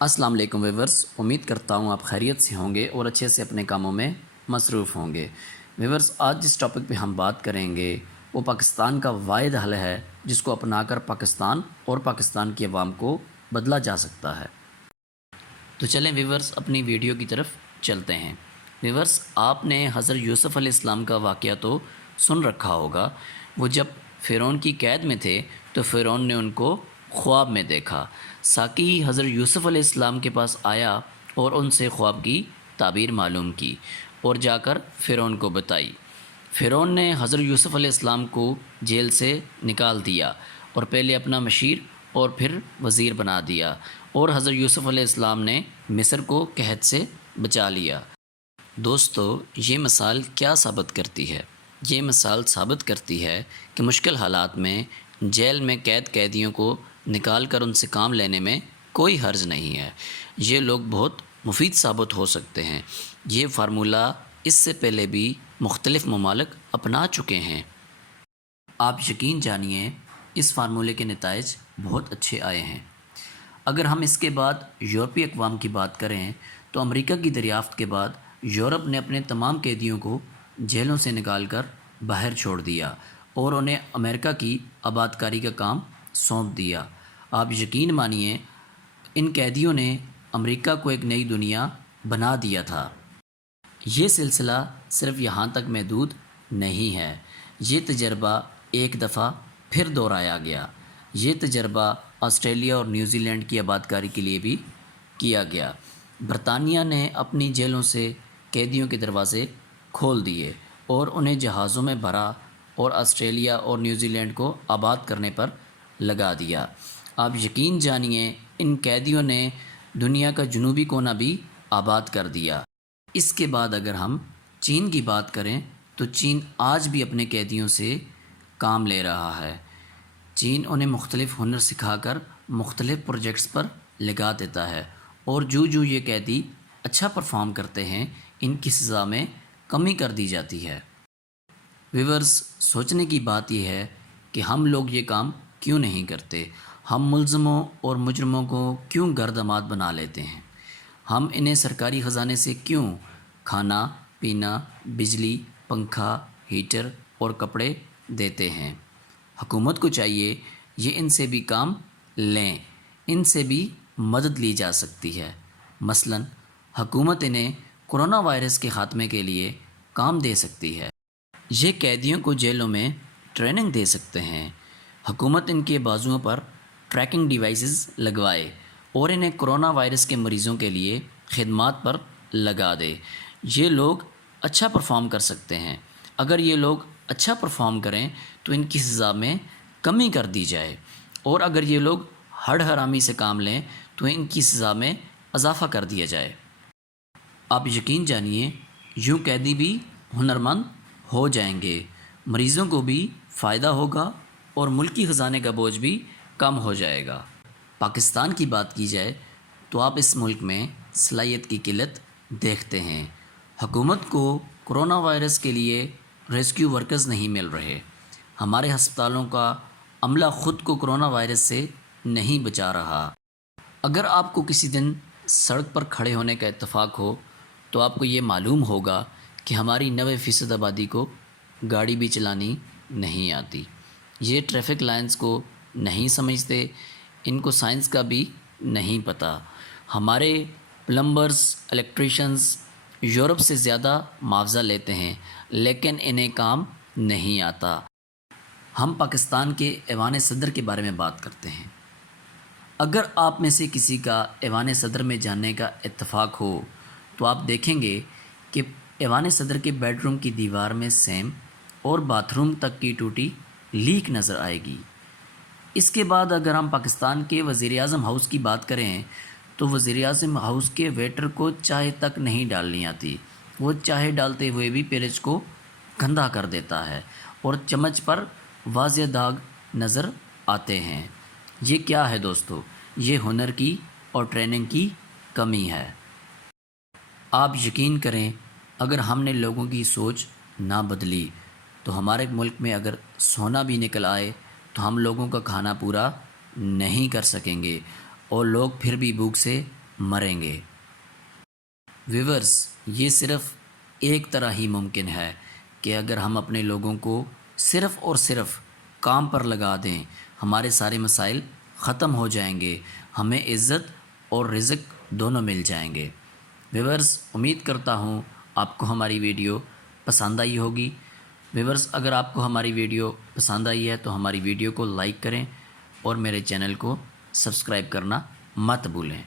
السلام علیکم ویورز، امید کرتا ہوں آپ خیریت سے ہوں گے اور اچھے سے اپنے کاموں میں مصروف ہوں گے۔ ویورز، آج جس ٹاپک پہ ہم بات کریں گے وہ پاکستان کا واحد حل ہے جس کو اپنا کر پاکستان اور پاکستان کی عوام کو بدلا جا سکتا ہے۔ تو چلیں ویورز، اپنی ویڈیو کی طرف چلتے ہیں۔ ویورز، آپ نے حضرت یوسف علیہ السلام کا واقعہ تو سن رکھا ہوگا۔ وہ جب فرعون کی قید میں تھے تو فرعون نے ان کو خواب میں دیکھا۔ ساقی حضرت یوسف علیہ السلام کے پاس آیا اور ان سے خواب کی تعبیر معلوم کی اور جا کر فرعون کو بتائی۔ فرعون نے حضرت یوسف علیہ السلام کو جیل سے نکال دیا اور پہلے اپنا مشیر اور پھر وزیر بنا دیا، اور حضرت یوسف علیہ السلام نے مصر کو قحط سے بچا لیا۔ دوستو، یہ مثال کیا ثابت کرتی ہے؟ یہ مثال ثابت کرتی ہے کہ مشکل حالات میں جیل میں قیدیوں کو نکال کر ان سے کام لینے میں کوئی حرج نہیں ہے۔ یہ لوگ بہت مفید ثابت ہو سکتے ہیں۔ یہ فارمولہ اس سے پہلے بھی مختلف ممالک اپنا چکے ہیں۔ آپ یقین جانیے اس فارمولے کے نتائج بہت اچھے آئے ہیں۔ اگر ہم اس کے بعد یورپی اقوام کی بات کریں تو امریکہ کی دریافت کے بعد یورپ نے اپنے تمام قیدیوں کو جیلوں سے نکال کر باہر چھوڑ دیا اور انہیں امریکہ کی آباد کاری کا کام سونپ دیا۔ آپ یقین مانیے ان قیدیوں نے امریکہ کو ایک نئی دنیا بنا دیا تھا۔ یہ سلسلہ صرف یہاں تک محدود نہیں ہے، یہ تجربہ ایک دفعہ پھر دہرایا گیا۔ یہ تجربہ آسٹریلیا اور نیوزی لینڈ کی آباد کاری کے لیے بھی کیا گیا۔ برطانیہ نے اپنی جیلوں سے قیدیوں کے دروازے کھول دیے اور انہیں جہازوں میں بھرا اور آسٹریلیا اور نیوزی لینڈ کو آباد کرنے پر لگا دیا۔ آپ یقین جانیے ان قیدیوں نے دنیا کا جنوبی کونا بھی آباد کر دیا۔ اس کے بعد اگر ہم چین کی بات کریں تو چین آج بھی اپنے قیدیوں سے کام لے رہا ہے۔ چین انہیں مختلف ہنر سکھا کر مختلف پروجیکٹس پر لگا دیتا ہے، اور جو یہ قیدی اچھا پرفارم کرتے ہیں ان کی سزا میں کمی کر دی جاتی ہے۔ ویورز، سوچنے کی بات یہ ہے کہ ہم لوگ یہ کام کیوں نہیں کرتے؟ ہم ملزموں اور مجرموں کو کیوں گردماد بنا لیتے ہیں؟ ہم انہیں سرکاری خزانے سے کیوں کھانا، پینا، بجلی، پنکھا، ہیٹر اور کپڑے دیتے ہیں؟ حکومت کو چاہیے یہ ان سے بھی کام لیں، ان سے بھی مدد لی جا سکتی ہے۔ مثلا حکومت انہیں کرونا وائرس کے خاتمے کے لیے کام دے سکتی ہے۔ یہ قیدیوں کو جیلوں میں ٹریننگ دے سکتے ہیں۔ حکومت ان کے بازوؤں پر ٹریکنگ ڈیوائسز لگوائے اور انہیں کرونا وائرس کے مریضوں کے لیے خدمات پر لگا دے۔ یہ لوگ اچھا پرفارم کر سکتے ہیں۔ اگر یہ لوگ اچھا پرفارم کریں تو ان کی سزا میں کمی کر دی جائے، اور اگر یہ لوگ ہڑ حرامی سے کام لیں تو ان کی سزا میں اضافہ کر دیا جائے۔ آپ یقین جانیے یوں قیدی بھی ہنرمند ہو جائیں گے، مریضوں کو بھی فائدہ ہوگا اور ملکی خزانے کا بوجھ بھی کم ہو جائے گا۔ پاکستان کی بات کی جائے تو آپ اس ملک میں صلاحیت کی قلت دیکھتے ہیں۔ حکومت کو کرونا وائرس کے لیے ریسکیو ورکرز نہیں مل رہے۔ ہمارے ہسپتالوں کا عملہ خود کو کرونا وائرس سے نہیں بچا رہا۔ اگر آپ کو کسی دن سڑک پر کھڑے ہونے کا اتفاق ہو تو آپ کو یہ معلوم ہوگا کہ ہماری 90% آبادی کو گاڑی بھی چلانی نہیں آتی۔ یہ ٹریفک لائنز کو نہیں سمجھتے، ان کو سائنس کا بھی نہیں پتہ۔ ہمارے پلمبرز، الیکٹریشنز یورپ سے زیادہ معاوضہ لیتے ہیں لیکن انہیں کام نہیں آتا۔ ہم پاکستان کے ایوان صدر کے بارے میں بات کرتے ہیں۔ اگر آپ میں سے کسی کا ایوان صدر میں جانے کا اتفاق ہو تو آپ دیکھیں گے کہ ایوان صدر کے بیڈ روم کی دیوار میں سیم اور باتھ روم تک کی ٹوٹی لیک نظر آئے گی۔ اس کے بعد اگر ہم پاکستان کے وزیر اعظم ہاؤس کی بات کریں تو وزیر اعظم ہاؤس کے ویٹر کو چائے تک نہیں ڈالنی آتی۔ وہ چائے ڈالتے ہوئے بھی پیرج کو گندا کر دیتا ہے اور چمچ پر واضح داغ نظر آتے ہیں۔ یہ کیا ہے دوستو؟ یہ ہنر کی اور ٹریننگ کی کمی ہے۔ آپ یقین کریں اگر ہم نے لوگوں کی سوچ نہ بدلی تو ہمارے ملک میں اگر سونا بھی نکل آئے تو ہم لوگوں کا کھانا پورا نہیں کر سکیں گے اور لوگ پھر بھی بھوک سے مریں گے۔ ویورز، یہ صرف ایک طرح ہی ممکن ہے کہ اگر ہم اپنے لوگوں کو صرف اور صرف کام پر لگا دیں، ہمارے سارے مسائل ختم ہو جائیں گے، ہمیں عزت اور رزق دونوں مل جائیں گے۔ ویورز، امید کرتا ہوں آپ کو ہماری ویڈیو پسند آئی ہوگی۔ ویورز، اگر آپ کو ہماری ویڈیو پسند آئی ہے تو ہماری ویڈیو کو لائک کریں اور میرے چینل کو سبسکرائب کرنا مت بھولیں۔